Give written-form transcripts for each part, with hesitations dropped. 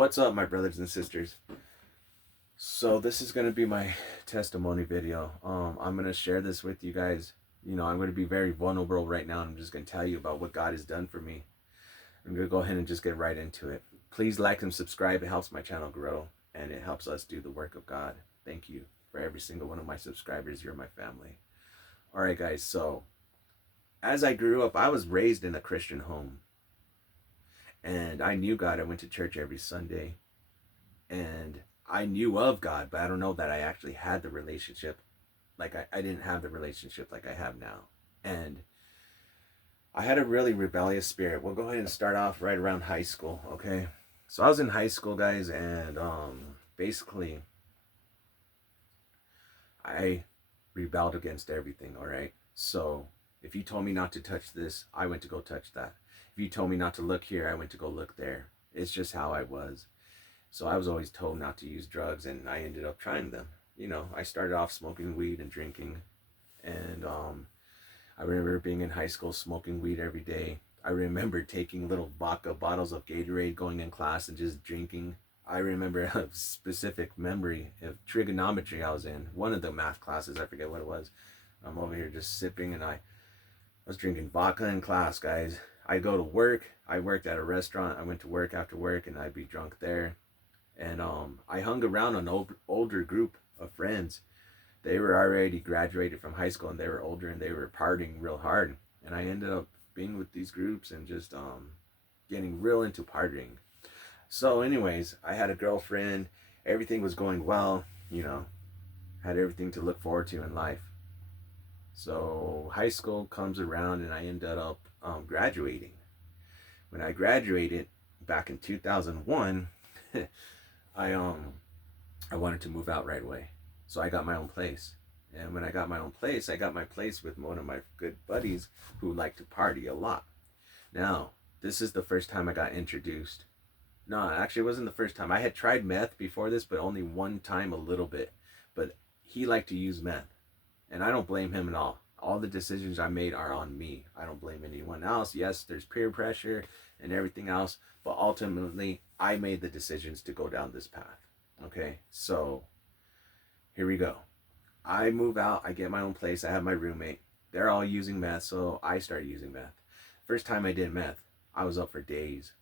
What's up, my brothers and sisters? So this is gonna be my testimony video. I'm gonna share this with you guys. I'm gonna be very vulnerable right now. I'm just gonna tell you about what God has done for me. I'm gonna go ahead and just get right into it. Please like and subscribe. It helps my channel grow and it helps us do the work of God. Thank you for every single one of my subscribers. You're my family. All right, guys. So as I grew up, I was raised in a Christian home, and I knew God. I went to church every Sunday, and I knew of God, but I don't know that I actually had the relationship. Like I didn't have the relationship like I have now. And I had a really rebellious spirit. We'll go ahead and start off right around high school, okay? So I was in high school, guys, and basically I rebelled against everything, all right? So if you told me not to touch this, I went to go touch that. If you told me not to look here, I went to go look there. It's just how I was. So I was always told not to use drugs, and I ended up trying them. I started off smoking weed and drinking, and I remember being in high school smoking weed every day. I remember taking little vodka bottles of Gatorade, going in class and just drinking. I remember a specific memory of trigonometry I was in, one of the math classes, I forget what it was. I'm over here just sipping, and I was drinking vodka in class, guys. I go to work. I worked at a restaurant. I went to work after work, and I'd be drunk there. And I hung around an older group of friends. They were already graduated from high school, and they were older, and they were partying real hard. And I ended up being with these groups and just getting real into partying. So anyways, I had a girlfriend. Everything was going well. Had everything to look forward to in life. So high school comes around, and I ended up graduating. When I graduated back in 2001, I wanted to move out right away. So I got my own place. And when I got my own place, I got my place with one of my good buddies who liked to party a lot. Now, this is the first time I got introduced. No, actually, it wasn't the first time. I had tried meth before this, but only one time, a little bit. But he liked to use meth. And I don't blame him at all. All the decisions I made are on me. I don't blame anyone else. Yes, there's peer pressure and everything else, but ultimately, I made the decisions to go down this path. Okay, so here we go. I move out. I get my own place. I have my roommate. They're all using meth, so I start using meth. First time I did meth, I was up for days.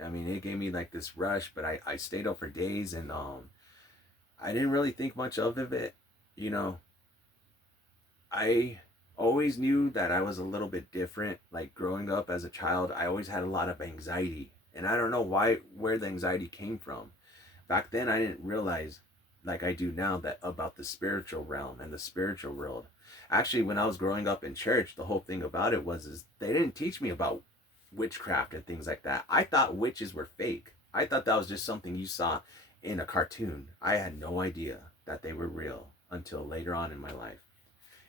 I mean, it gave me like this rush, but I stayed up for days, and I didn't really think much of it. You know, I always knew that I was a little bit different. Like growing up as a child, I always had a lot of anxiety, and I don't know where the anxiety came from. Back then, I didn't realize, like I do now, that about the spiritual realm and the spiritual world. Actually, when I was growing up in church, the whole thing about it was is they didn't teach me about witchcraft and things like that. I thought witches were fake. I thought that was just something you saw in a cartoon. I had no idea that they were real until later on in my life.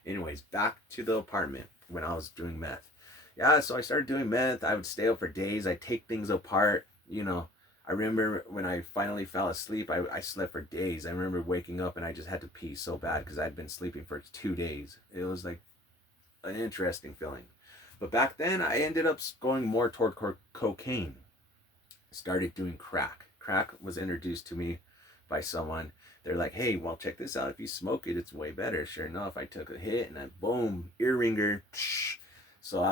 Anyways, back to the apartment when I was doing meth. Yeah, so I started doing meth. I would stay up for days. I'd take things apart. I remember when I finally fell asleep, I slept for days. I remember waking up and I just had to pee so bad because I'd been sleeping for 2 days. It was like an interesting feeling. But back then, I ended up going more toward cocaine. Started doing crack. Crack was introduced to me by someone. They're like, hey, well, check this out. If you smoke it, it's way better. Sure enough, I took a hit, and then boom, ear ringer. So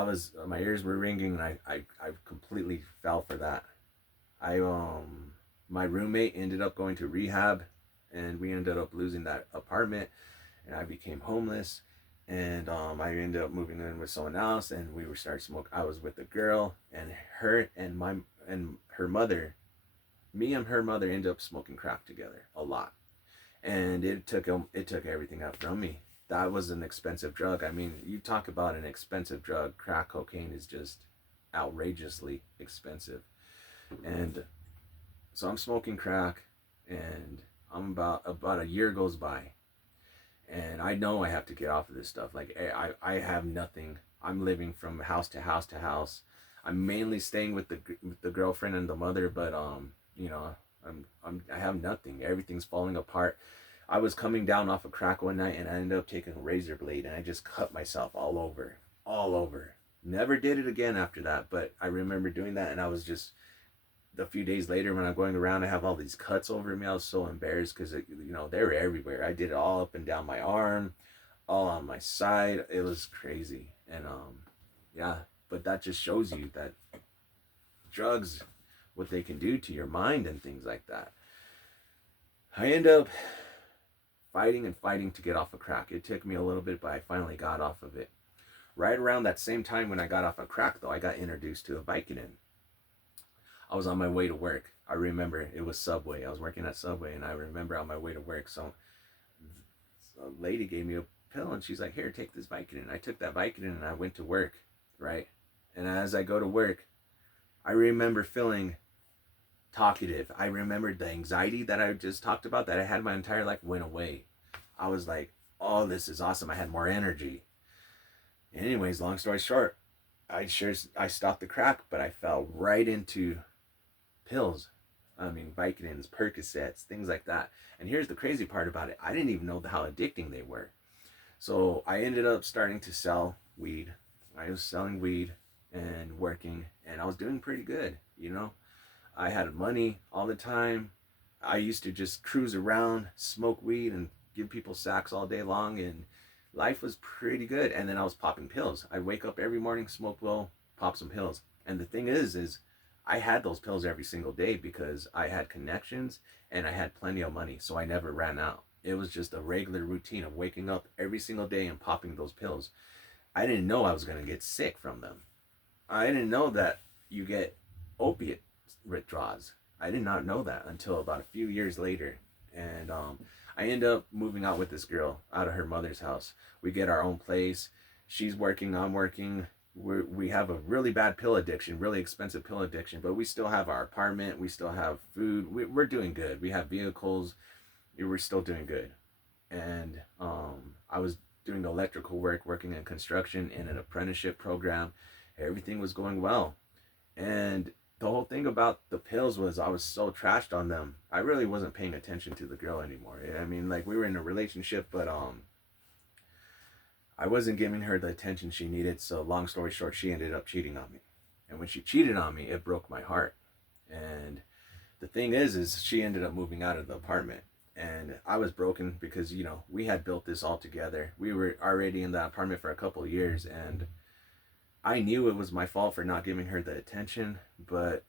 my ears were ringing, and I completely fell for that. My roommate ended up going to rehab, and we ended up losing that apartment, and I became homeless. And I ended up moving in with someone else, and we were starting smoke. I was with a girl, and her mother, me and her mother ended up smoking crack together a lot, and it took everything out from me. That was an expensive drug. I mean, you talk about an expensive drug. Crack cocaine is just outrageously expensive. And so I'm smoking crack, and I'm about a year goes by, and I know I have to get off of this stuff. Like I have nothing. I'm living from house to house to house. I'm mainly staying with the girlfriend and the mother, but I have nothing. Everything's falling apart. I was coming down off of crack one night, and I ended up taking a razor blade, and I just cut myself all over, all over. Never did it again after that, but I remember doing that, and I was just a few days later when I'm going around, I have all these cuts over me. I was so embarrassed because, you know, they were everywhere. I did it all up and down my arm, all on my side. It was crazy. And yeah, but that just shows you that drugs, what they can do to your mind and things like that. I end up fighting and fighting to get off of crack. It took me a little bit, but I finally got off of it. Right around that same time when I got off of crack, though, I got introduced to a Vicodin. I was on my way to work. I remember it was Subway. I was working at Subway, and I remember on my way to work, so a lady gave me a pill, and she's like, "Here, take this Vicodin." I took that Vicodin, and I went to work, right? And as I go to work, I remember feeling talkative. I remembered the anxiety that I just talked about that I had my entire life went away. I was like, "Oh, this is awesome." I had more energy. Anyways, long story short, I stopped the crack, but I fell right into pills. I mean, Vicodins, Percocets, things like that. And here's the crazy part about it. I didn't even know how addicting they were. So I ended up starting to sell weed. I was selling weed and working, and I was doing pretty good, you know. I had money all the time. I used to just cruise around, smoke weed, and give people sacks all day long, and life was pretty good. And then I was popping pills. I'd wake up every morning, smoke well, pop some pills. And the thing is I had those pills every single day because I had connections and I had plenty of money, so I never ran out. It was just a regular routine of waking up every single day and popping those pills. I didn't know I was going to get sick from them. I didn't know that you get opiate withdrawals. I did not know that until about a few years later. And I end up moving out with this girl out of her mother's house. We get our own place. She's working, I'm working. We have a really bad pill addiction, really expensive pill addiction, but we still have our apartment. We still have food. We're doing good. We have vehicles. We're still doing good. And I was doing electrical work, working in construction in an apprenticeship program. Everything was going well. And the whole thing about the pills was I was so trashed on them. I really wasn't paying attention to the girl anymore. I mean, like, we were in a relationship, but I wasn't giving her the attention she needed. So long story short, she ended up cheating on me. And when she cheated on me, it broke my heart. And the thing is she ended up moving out of the apartment. And I was broken because, you know, we had built this all together. We were already in the apartment for a couple of years, and I knew it was my fault for not giving her the attention, but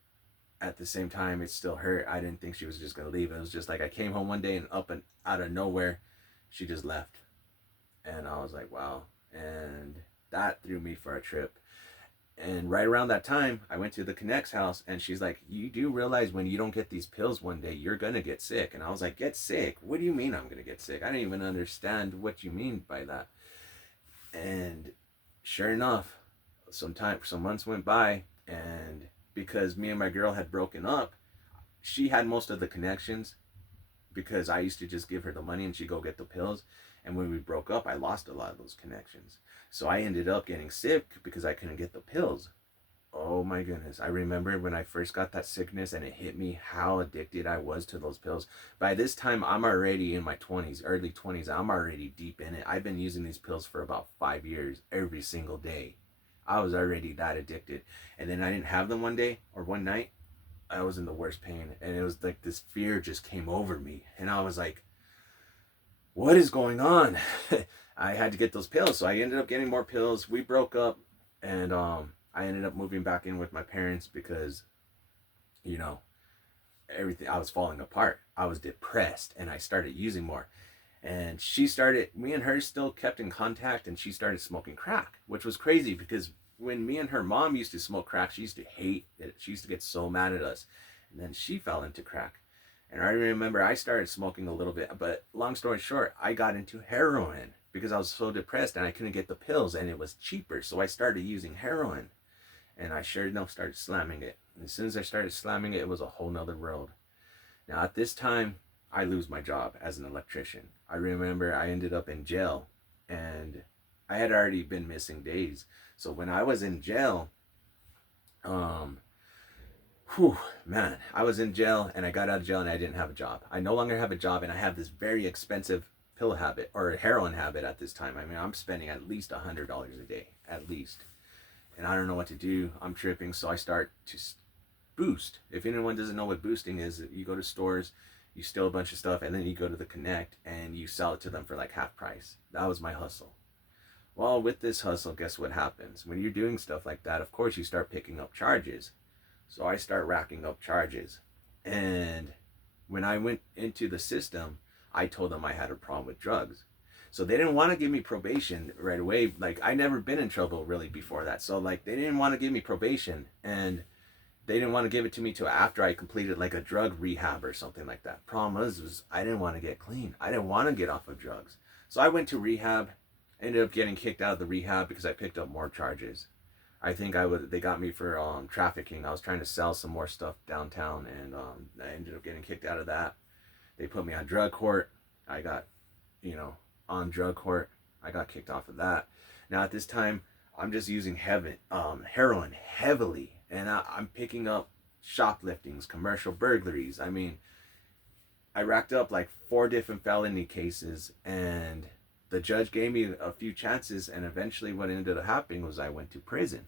at the same time, it still hurt. I didn't think she was just going to leave. It was just like I came home one day and up and out of nowhere, she just left. And I was like, wow. And that threw me for a trip. And right around that time, I went to the Connect's house, and she's like, "You do realize when you don't get these pills one day, you're going to get sick." And I was like, "Get sick? What do you mean I'm going to get sick? I didn't even understand what you mean by that." And sure enough, some months went by, and because me and my girl had broken up, she had most of the connections because I used to just give her the money and she'd go get the pills. And when we broke up, I lost a lot of those connections. So I ended up getting sick because I couldn't get the pills. Oh my goodness. I remember when I first got that sickness and it hit me how addicted I was to those pills. By this time, I'm already in my 20s, early 20s. I'm already deep in it. I've been using these pills for about 5 years, every single day. I was already that addicted. And then I didn't have them one day or one night. I was in the worst pain. And it was like this fear just came over me. And I was like, what is going on? I had to get those pills. So I ended up getting more pills. We broke up, and I ended up moving back in with my parents because, you know, everything, I was falling apart. I was depressed, and I started using more. And me and her still kept in contact, and she started smoking crack, which was crazy because when me and her mom used to smoke crack, she used to hate it. She used to get so mad at us. And then she fell into crack. And I remember I started smoking a little bit, but long story short, I got into heroin because I was so depressed and I couldn't get the pills, and it was cheaper. So I started using heroin, and I sure enough started slamming it. And as soon as I started slamming it, it was a whole nother world. Now at this time, I lose my job as an electrician. I remember I ended up in jail, and I had already been missing days. So when I was in jail, man, I was in jail and I got out of jail and I didn't have a job. I no longer have a job, and I have this very expensive pill habit or heroin habit at this time. I mean, I'm spending at least $100 a day, at least. And I don't know what to do. I'm tripping. So I start to boost. If anyone doesn't know what boosting is, you go to stores, you steal a bunch of stuff, and then you go to the Connect and you sell it to them for like half price. That was my hustle. Well, with this hustle, guess what happens? When you're doing stuff like that, of course you start picking up charges. So I start racking up charges. And when I went into the system, I told them I had a problem with drugs. So they didn't want to give me probation right away. Like, I never been in trouble really before that. So like, they didn't want to give me probation, and they didn't want to give it to me till after I completed like a drug rehab or something like that. Problem was I didn't want to get clean. I didn't want to get off of drugs. So I went to rehab, ended up getting kicked out of the rehab because I picked up more charges. I think they got me for trafficking. I was trying to sell some more stuff downtown, and I ended up getting kicked out of that. They put me on drug court. I got, on drug court. I got kicked off of that. Now at this time, I'm just using heroin heavily, and I'm picking up shopliftings, commercial burglaries. I mean, I racked up like 4 different felony cases, and the judge gave me a few chances, and eventually what ended up happening was I went to prison.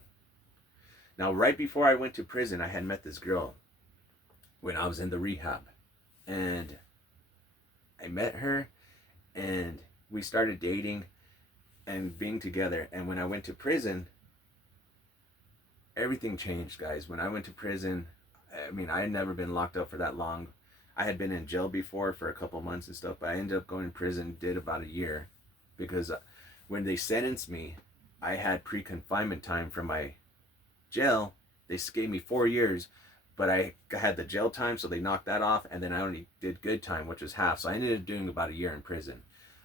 Now, right before I went to prison, I had met this girl when I was in the rehab, and I met her, and we started dating and being together. And when I went to prison, everything changed, guys. When I went to prison, I mean, I had never been locked up for that long. I had been in jail before for a couple months and stuff, but I ended up going to prison, did about a year, because when they sentenced me, I had pre-confinement time from my jail. They gave me 4 years, but I had the jail time, so they knocked that off, and then I only did good time, which was half. So I ended up doing about a year in prison.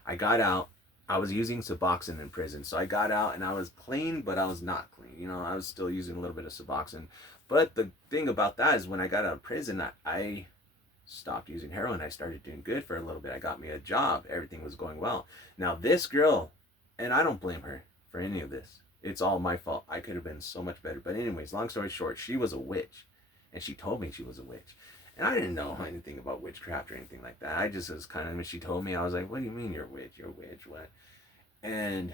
I got out. I was using Suboxone in prison, so I got out and I was clean, but I was not clean. I was still using a little bit of Suboxone. But the thing about that is, when I got out of prison, I stopped using heroin. I started doing good for a little bit. I got me a job. Everything was going well. Now this girl, and I don't blame her for any of this. It's all my fault. I could have been so much better. But anyways, long story short, she was a witch. And she told me she was a witch. And I didn't know anything about witchcraft or anything like that. I just was kind of, when she told me, I was like, what do you mean you're a witch? You're a witch, what? And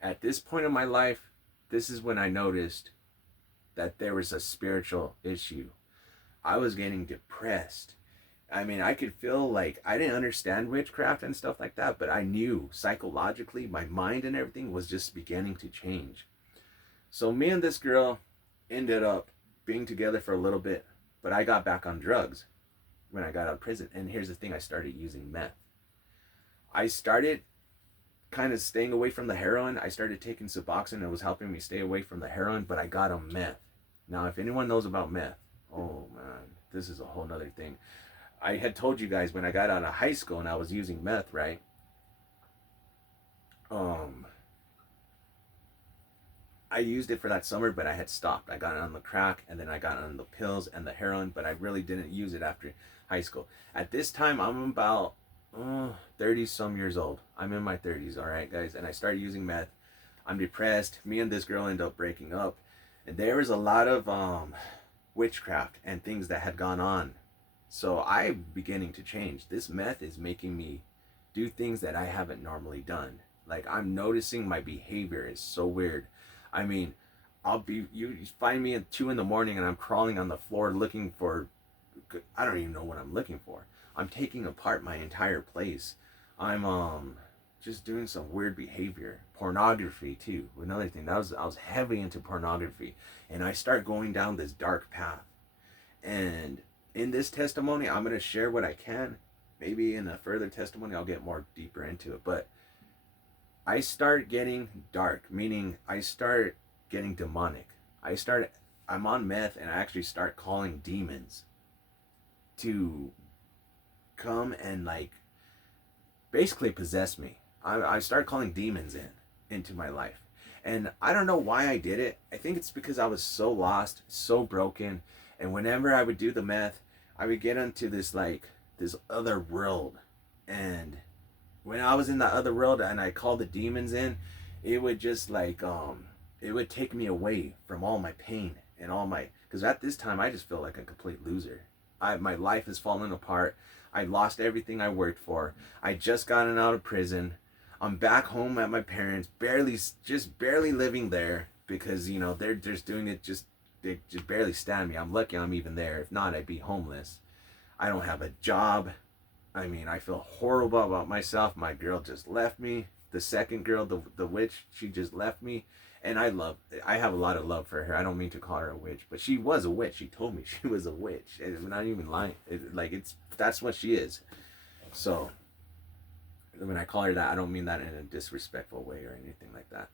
at this point in my life, this is when I noticed that there was a spiritual issue. I was getting depressed. I mean, I could feel like I didn't understand witchcraft and stuff like that, but I knew psychologically my mind and everything was just beginning to change. So me and this girl ended up being together for a little bit, but I got back on drugs when I got out of prison. And here's the thing, I started using meth. I started kind of staying away from the heroin. I started taking Suboxone. It was helping me stay away from the heroin, but I got on meth. Now, if anyone knows about meth, oh man, this is a whole nother thing. I had told you guys when I got out of high school and I was using meth, right? I used it for that summer, but I had stopped. I got on the crack, and then I got on the pills and the heroin, but I really didn't use it after high school. At this time, I'm about 30 some years old. I'm in my 30s, all right, guys, and I started using meth. I'm depressed. Me and this girl ended up breaking up, and there was a lot of witchcraft and things that had gone on. So I'm beginning to change. This meth is making me do things that I haven't normally done. Like, I'm noticing my behavior is so weird. I mean, you find me at 2 in the morning and I'm crawling on the floor looking for, I don't even know what I'm looking for. I'm taking apart my entire place. I'm just doing some weird behavior. Pornography too. Another thing, I was heavy into pornography, and I start going down this dark path. And in this testimony, I'm going to share what I can. Maybe in a further testimony, I'll get more deeper into it. But I start getting dark, meaning I start getting demonic. I'm on meth, and I actually start calling demons to come and like basically possess me. I start calling demons into my life. And I don't know why I did it. I think it's because I was so lost, so broken. And whenever I would do the meth, I would get into this other world. And when I was in that other world and I called the demons in, it would just it would take me away from all my pain and because at this time I just feel like a complete loser. My life is falling apart. I lost everything I worked for. I just gotten out of prison. I'm back home at my parents, barely living there because they're just doing it just they just barely stand me. I'm lucky I'm even there. If not, I'd be homeless. I don't have a job. I mean, I feel horrible about myself. My girl just left me. The second girl, the witch, she just left me. And I have a lot of love for her. I don't mean to call her a witch, but she was a witch. She told me she was a witch. And I'm not even lying. That's what she is. So when I call her that, I don't mean that in a disrespectful way or anything like that.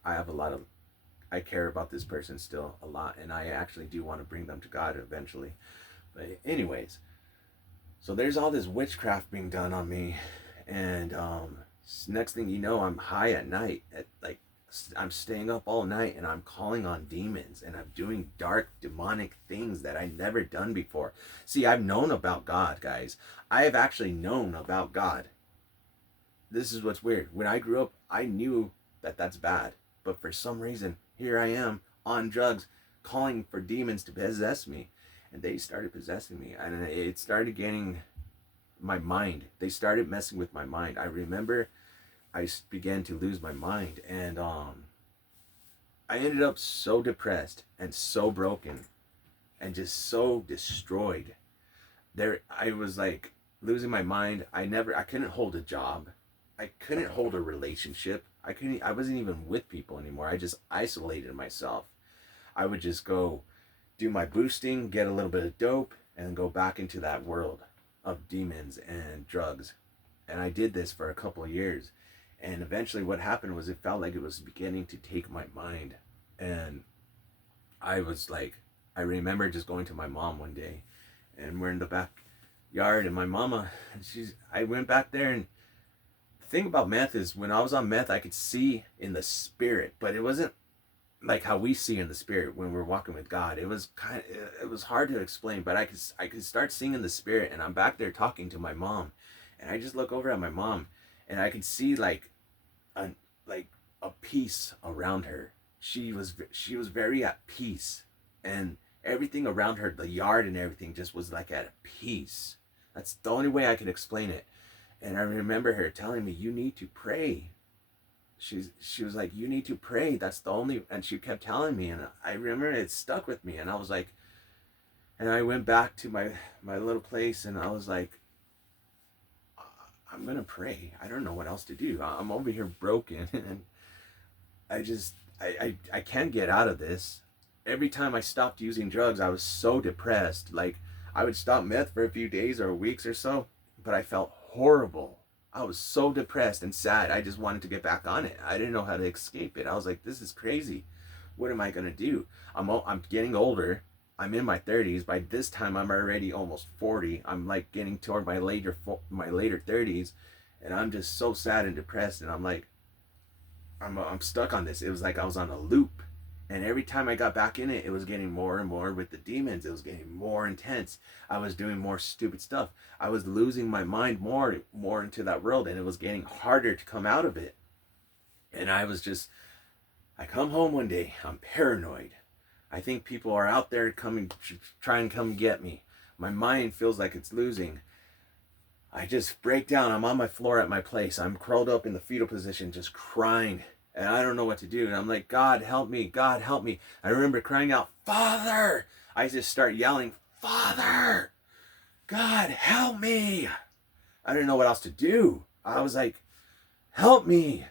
I care about this person still a lot, and I actually do want to bring them to God eventually. But anyways, so there's all this witchcraft being done on me, and next thing you know, I'm high at night. I'm staying up all night, and I'm calling on demons, and I'm doing dark, demonic things that I never done before. See, I've known about God, guys. I have actually known about God. This is what's weird. When I grew up, I knew that that's bad, but for some reason, here I am on drugs, calling for demons to possess me, and they started possessing me, and it started getting my mind. They started messing with my mind. I remember I began to lose my mind, and I ended up so depressed and so broken and just so destroyed. I was like losing my mind. I couldn't hold a job. I couldn't hold a relationship. I wasn't even with people anymore. I just isolated myself. I would just go do my boosting, get a little bit of dope, and go back into that world of demons and drugs. And I did this for a couple of years. And eventually what happened was it felt like it was beginning to take my mind. And I remember just going to my mom one day, and we're in the backyard, and my mama, I went back there, and the thing about meth is when I was on meth, I could see in the spirit, but it wasn't like how we see in the spirit when we're walking with God. It was hard to explain, but I could start seeing in the spirit, and I'm back there talking to my mom, and I just look over at my mom, and I could see like a peace around her. She was very at peace, and everything around her, the yard and everything, just was like at peace. That's the only way I can explain it. And I remember her telling me, "You need to pray." She was like, "You need to pray. That's the only," and she kept telling me, and I remember it stuck with me, and I was like, and I went back to my little place, and I was like, I'm gonna pray. I don't know what else to do. I'm over here broken, and I can't get out of this. Every time I stopped using drugs, I was so depressed. Like, I would stop meth for a few days or weeks or so, but I felt horrible. I was so depressed and sad. I just wanted to get back on it. I didn't know how to escape it. I was like, this is crazy. What am I gonna do? I'm getting older. I'm in my 30s. By this time, I'm already almost 40. I'm like getting toward my later 30s, and I'm just so sad and depressed. And I'm like, I'm stuck on this. It was like I was on a loop, and every time I got back in it, it was getting more and more with the demons. It was getting more intense. I was doing more stupid stuff. I was losing my mind more into that world, and it was getting harder to come out of it. And I come home one day. I'm paranoid. I think people are out there coming to try and come get me. My mind feels like it's losing. I just break down. I'm on my floor at my place. I'm curled up in the fetal position, just crying. And I don't know what to do. And I'm like, God, help me. God, help me. I remember crying out, Father. I just start yelling, Father. God, help me. I didn't know what else to do. I was like, help me.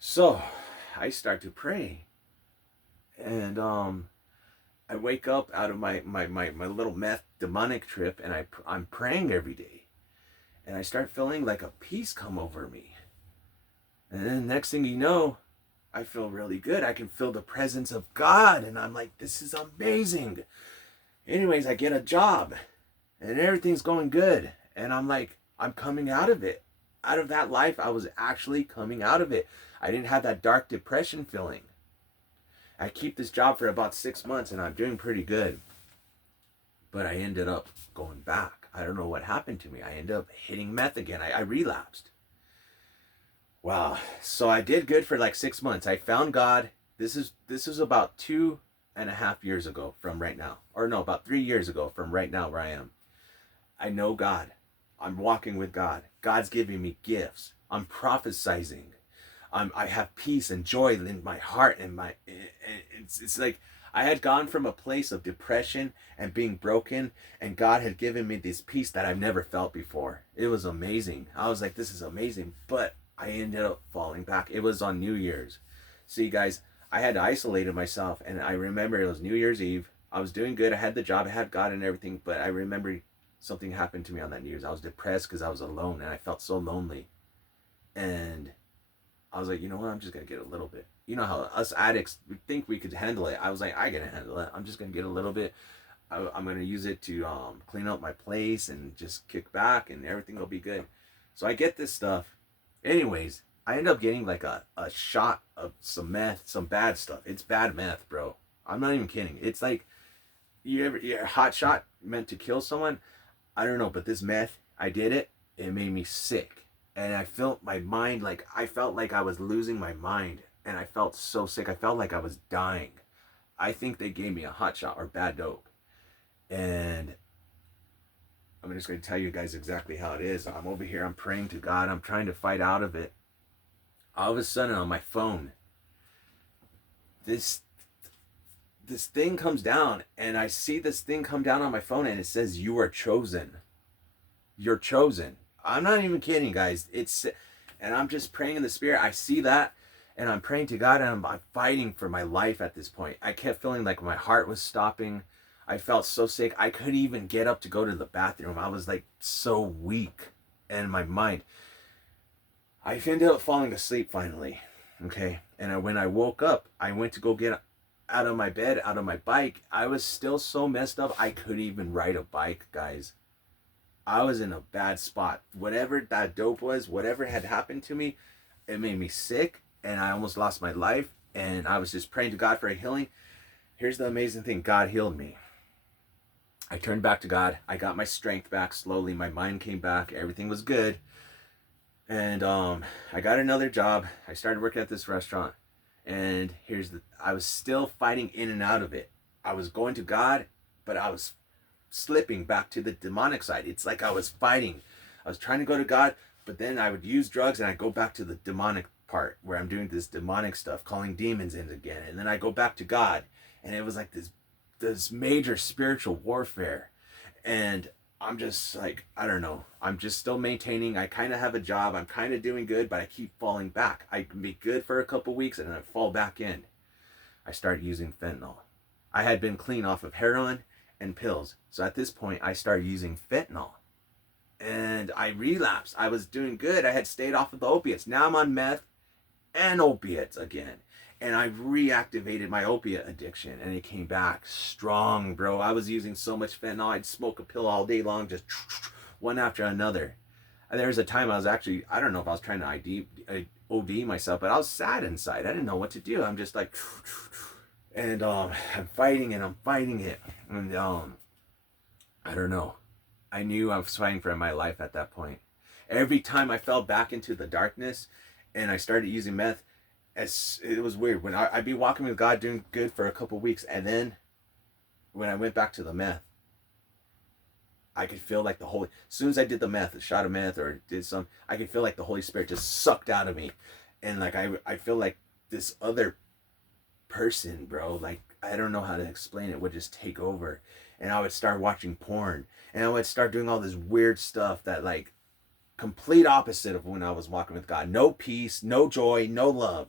So I start to pray. And I wake up out of my little meth demonic trip, and I'm praying every day. And I start feeling like a peace come over me. And then next thing you know, I feel really good. I can feel the presence of God, and I'm like, this is amazing. Anyways, I get a job, and everything's going good. And I'm like, I'm coming out of it. Out of that life, I was actually coming out of it. I didn't have that dark depression feeling. I keep this job for about 6 months, and I'm doing pretty good. But I ended up going back. I don't know what happened to me. I ended up hitting meth again. I relapsed. Wow. So I did good for like 6 months. I found God. This is about 2.5 years ago from right now. Or no, about 3 years ago from right now where I am. I know God. I'm walking with God. God's giving me gifts. I'm prophesizing. I have peace and joy in my heart, and it's like I had gone from a place of depression and being broken, and God had given me this peace that I've never felt before. It was amazing. I was like, this is amazing. But I ended up falling back. It was on New Year's. See, guys, I had isolated myself, and I remember it was New Year's Eve. I was doing good. I had the job. I had God and everything. But I remember something happened to me on that New Year's. I was depressed because I was alone, and I felt so lonely. And I was like, you know what? I'm just going to get a little bit. You know how us addicts, we think we could handle it. I was like, I can handle it. I'm just going to get a little bit. I'm going to use it to clean up my place and just kick back, and everything will be good. So I get this stuff. Anyways, I end up getting like a shot of some meth, some bad stuff. It's bad meth, bro. I'm not even kidding. It's like, you're hot shot meant to kill someone. I don't know, but this meth, I did it. It made me sick. And I felt my mind, like, I felt like I was losing my mind. And I felt so sick. I felt like I was dying. I think they gave me a hot shot or bad dope. And I'm just going to tell you guys exactly how it is. I'm over here. I'm praying to God. I'm trying to fight out of it. All of a sudden on my phone, this thing comes down, and I see this thing come down on my phone, and it says, you are chosen. You're chosen. I'm not even kidding, guys. And I'm just praying in the spirit. I see that, and I'm praying to God, and I'm fighting for my life at this point. I kept feeling like my heart was stopping. I felt so sick. I couldn't even get up to go to the bathroom. I was like so weak in my mind. I ended up falling asleep finally. Okay. And when I woke up, I went to go get out of my bed, out of my bike. I was still so messed up. I couldn't even ride a bike, guys. I was in a bad spot. Whatever that dope was, whatever had happened to me, it made me sick, and I almost lost my life. And I was just praying to God for a healing. Here's the amazing thing. God healed me. I turned back to God. I got my strength back slowly. My mind came back. Everything was good. And I got another job. I started working at this restaurant. And I was still fighting in and out of it. I was going to God, but I was slipping back to the demonic side. It's like I was fighting. I was trying to go to God, but then I would use drugs, and I go back to the demonic part where I'm doing this demonic stuff, calling demons in again. And then I go back to God, and it was like this major spiritual warfare. And I'm just like, I don't know. I'm just still maintaining. I kind of have a job. I'm kind of doing good, but I keep falling back. I can be good for a couple weeks, and then I fall back in. I start using fentanyl. I had been clean off of heroin and pills. So at this point, I started using fentanyl. And I relapsed. I was doing good. I had stayed off of the opiates. Now I'm on meth and opiates again. And I reactivated my opiate addiction, and it came back strong, bro. I was using so much fentanyl. I'd smoke a pill all day long, just one after another. And there was a time I was actually, I don't know if I was trying to OD myself, but I was sad inside. I didn't know what to do. I'm just like, and I'm fighting it. And I don't know. I knew I was fighting for my life at that point. Every time I fell back into the darkness and I started using meth, it was weird. When I'd be walking with God, doing good for a couple weeks, and then when I went back to the meth, I could feel like as soon as I did the meth, a shot of meth or did some, I could feel like the Holy Spirit just sucked out of me. And like I feel like this other person, bro, like I don't know how to explain it, would just take over. And I would start watching porn, and I would start doing all this weird stuff that, like, complete opposite of when I was walking with God. No peace, no joy, no love.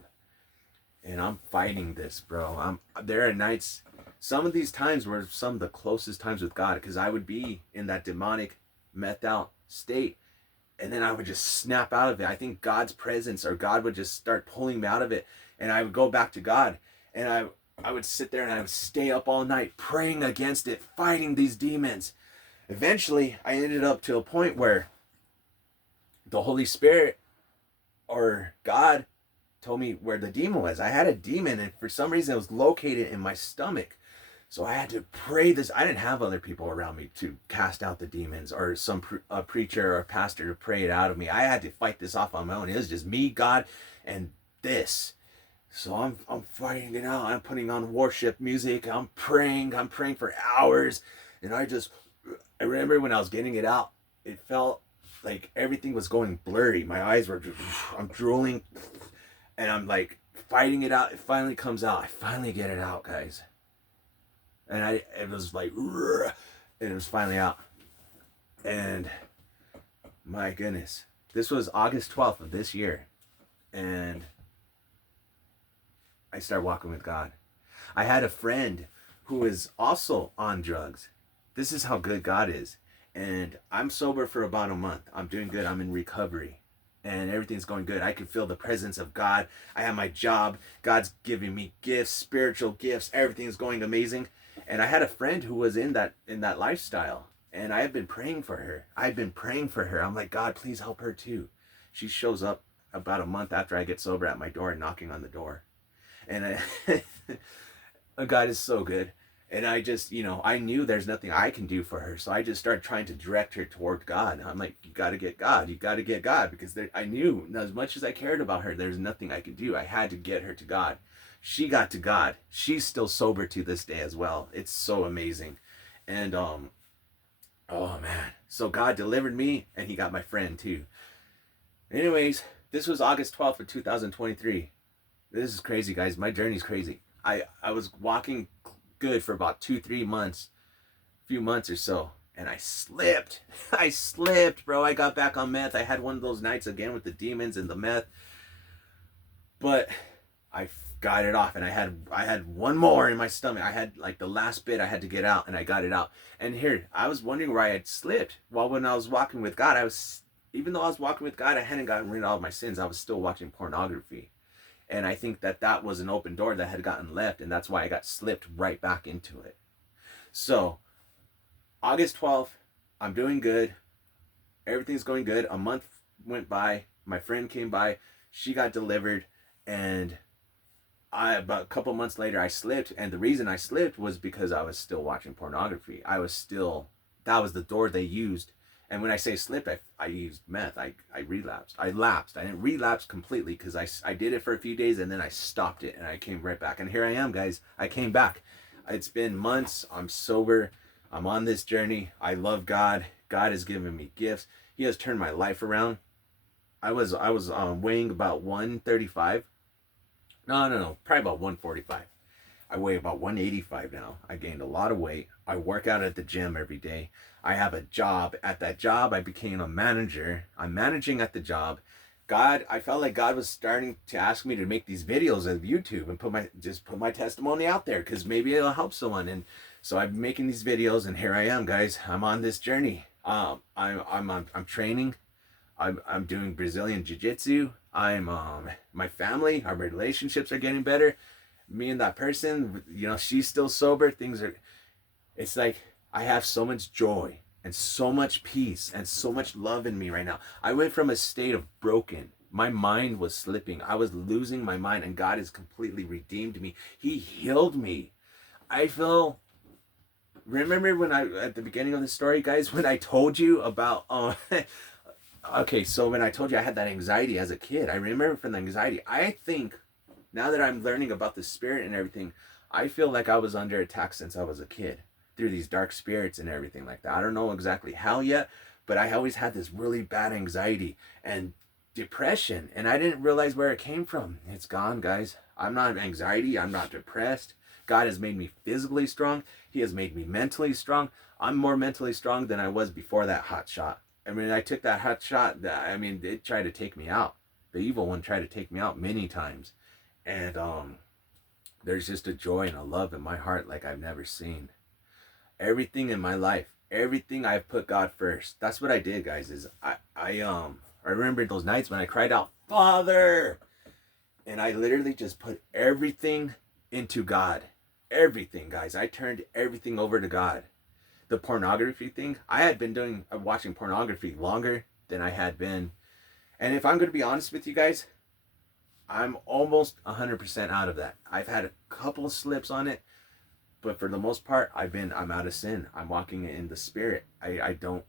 And I'm fighting this, bro. There are nights, some of these times were some of the closest times with God, because I would be in that demonic, methed out state, and then I would just snap out of it. I think God's presence or God would just start pulling me out of it, and I would go back to God, and I would sit there and I would stay up all night praying against it, fighting these demons. Eventually, I ended up to a point where the Holy Spirit or God told me where the demon was. I had a demon, and for some reason it was located in my stomach. So I had to pray this. I didn't have other people around me to cast out the demons, or some preacher or pastor to pray it out of me. I had to fight this off on my own. It was just me, God, and this. So I'm fighting it out. I'm putting on worship music. I'm praying for hours. And I remember when I was getting it out, it felt like everything was going blurry. My eyes were, I'm drooling, and I'm like fighting it out. It finally comes out. I finally get it out, guys. And it was like, and it was finally out. And my goodness, this was August 12th of this year. And I started walking with God. I had a friend who is also on drugs. This is how good God is. And I'm sober for about a month. I'm doing good. I'm in recovery. And everything's going good. I can feel the presence of God. I have my job. God's giving me gifts, spiritual gifts. Everything's going amazing. And I had a friend who was in that lifestyle. And I have been praying for her. I've been praying for her. I'm like, God, please help her too. She shows up about a month after I get sober at my door and knocking on the door. And God is so good. And I just, I knew there's nothing I can do for her. So I just started trying to direct her toward God. I'm like, you got to get God. You got to get God. Because I knew as much as I cared about her, there's nothing I could do. I had to get her to God. She got to God. She's still sober to this day as well. It's so amazing. And, oh man. So God delivered me and he got my friend too. Anyways, this was August 12th of 2023. This is crazy, guys. My journey's crazy. I was walking good for about 2-3 months, few months or so, and I slipped. I slipped, bro. I got back on meth. I had one of those nights again with the demons and the meth, but I got it off, and I had one more in my stomach. I had like the last bit I had to get out, and I got it out. And here, I was wondering where I had slipped. Well, when I was walking with God, even though I was walking with God, I hadn't gotten rid of all my sins. I was still watching pornography. And I think that was an open door that had gotten left, and that's why I got slipped right back into it. So, August 12th, I'm doing good. Everything's going good. A month went by. My friend came by. She got delivered, and about a couple months later, I slipped. And the reason I slipped was because I was still watching pornography. That was the door they used. And when I say slipped, I used meth. I relapsed. I lapsed. I didn't relapse completely because I did it for a few days and then I stopped it and I came right back. And here I am, guys. I came back. It's been months. I'm sober. I'm on this journey. I love God. God has given me gifts. He has turned my life around. I was weighing about 135. No, probably about 145. I weigh about 185 now. I gained a lot of weight. I work out at the gym every day. I have a job. At that job, I became a manager. I'm managing at the job. I felt like God was starting to ask me to make these videos of YouTube and put my testimony out there because maybe it'll help someone. And so I'm making these videos, and here I am, guys. I'm on this journey. I'm training. I'm doing Brazilian jiu-jitsu. My family, our relationships are getting better. Me and that person, she's still sober. It's like I have so much joy and so much peace and so much love in me right now. I went from a state of broken. My mind was slipping. I was losing my mind, and God has completely redeemed me. He healed me. Remember when at the beginning of the story, guys, when I told you about, okay, so when I told you I had that anxiety as a kid, I remember from the anxiety, I think, now that I'm learning about the spirit and everything, I feel like I was under attack since I was a kid through these dark spirits and everything like that. I don't know exactly how yet, but I always had this really bad anxiety and depression, and I didn't realize where it came from. It's gone, guys. I'm not anxiety. I'm not depressed. God has made me physically strong. He has made me mentally strong. I'm more mentally strong than I was before that hot shot. I mean, I took that hot shot. It tried to take me out. The evil one tried to take me out many times. And there's just a joy and a love in my heart like I've never seen. Everything in my life, everything, I've put God first. That's what I did, guys. I remember those nights when I cried out, Father, and I literally just put everything into God. Everything, guys. I turned everything over to God. The pornography thing, I had been watching pornography longer than I had been. And if I'm going to be honest with you guys, I'm almost 100% out of that. I've had a couple slips on it, but for the most part, I'm out of sin. I'm walking in the spirit. No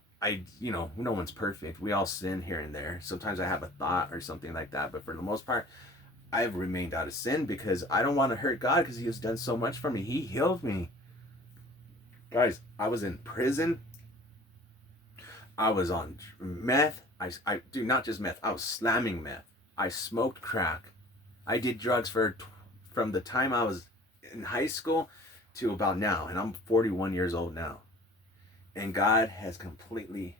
one's perfect. We all sin here and there. Sometimes I have a thought or something like that, but for the most part, I've remained out of sin because I don't want to hurt God because he has done so much for me. He healed me. Guys, I was in prison. I was on meth. I do not just meth. I was slamming meth. I smoked crack. I did drugs from the time I was in high school to about now, and I'm 41 years old now. And God has completely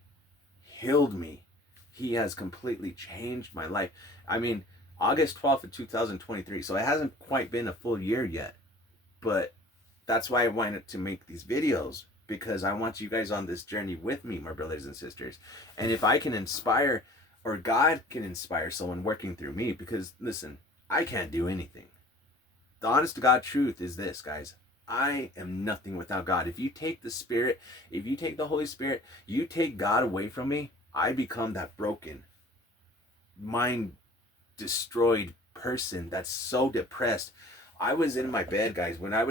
healed me. He has completely changed my life. I mean, August 12th of 2023, so it hasn't quite been a full year yet. But that's why I wanted to make these videos, because I want you guys on this journey with me, my brothers and sisters. And if I can inspire, or God can inspire someone working through me, because listen, I can't do anything. The honest to God truth is this, guys. I am nothing without God. If you take the Spirit, if you take the Holy Spirit, you take God away from me, I become that broken, mind destroyed person that's so depressed. I was in my bed, guys, when I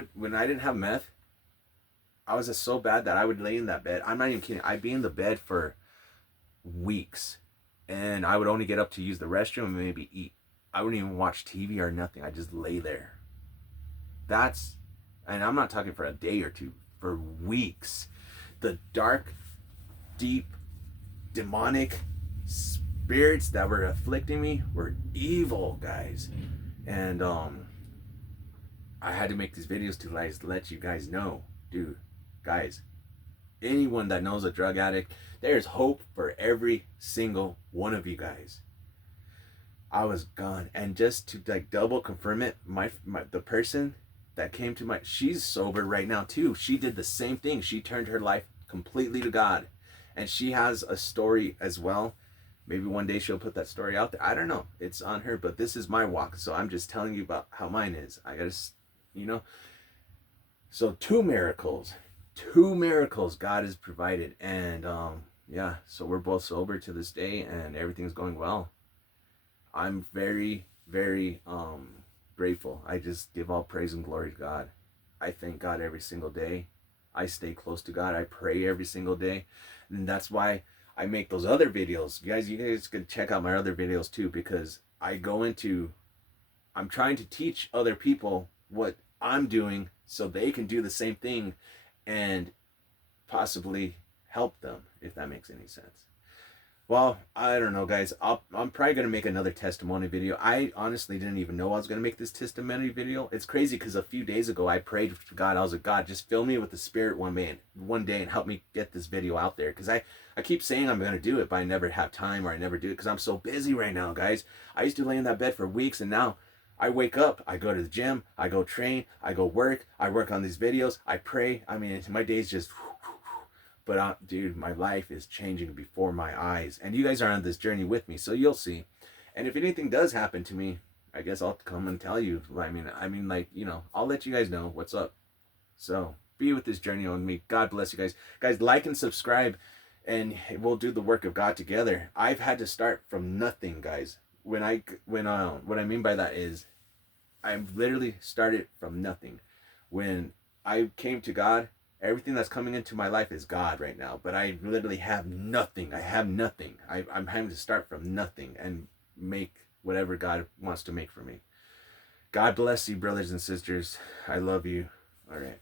didn't have meth, I was just so bad that I would lay in that bed. I'm not even kidding. I'd be in the bed for weeks, and I would only get up to use the restroom and maybe eat. I wouldn't even watch TV or nothing. I just lay there. And I'm not talking for a day or two, for weeks. The dark, deep, demonic spirits that were afflicting me were evil, guys. And I had to make these videos to let you guys know, dude, guys, anyone that knows a drug addict, there's hope for every single one of you guys. I was gone. And just to like double confirm it, the person that came to she's sober right now too. She did the same thing. She turned her life completely to God. And she has a story as well. Maybe one day she'll put that story out there. I don't know. It's on her, but this is my walk. So I'm just telling you about how mine is. I gotta, So two miracles God has provided. And yeah, so we're both sober to this day and everything's going well. I'm very, very grateful. I just give all praise and glory to God. I thank God every single day. I stay close to God. I pray every single day. And that's why I make those other videos. You guys can check out my other videos too, because I'm trying to teach other people what I'm doing so they can do the same thing and possibly help them, if that makes any sense. Well, I don't know, guys. I'm probably going to make another testimony video. I honestly didn't even know I was going to make this testimony video. It's crazy because a few days ago, I prayed to God. I was like, God, just fill me with the Spirit one day and help me get this video out there. Because I keep saying I'm going to do it, but I never have time, or I never do it because I'm so busy right now, guys. I used to lay in that bed for weeks, and now I wake up, I go to the gym, I go train, I go work, I work on these videos, I pray. I mean, my day's just... But dude, my life is changing before my eyes. And you guys are on this journey with me, so you'll see. And if anything does happen to me, I guess I'll come and tell you. I mean, like, I'll let you guys know what's up. So, be with this journey on me. God bless you guys. Guys, like and subscribe, and we'll do the work of God together. I've had to start from nothing, guys. What I mean by that is, I've literally started from nothing. When I came to God, everything that's coming into my life is God right now, but I literally have nothing. I have nothing. I'm having to start from nothing and make whatever God wants to make for me. God bless you, brothers and sisters. I love you. All right.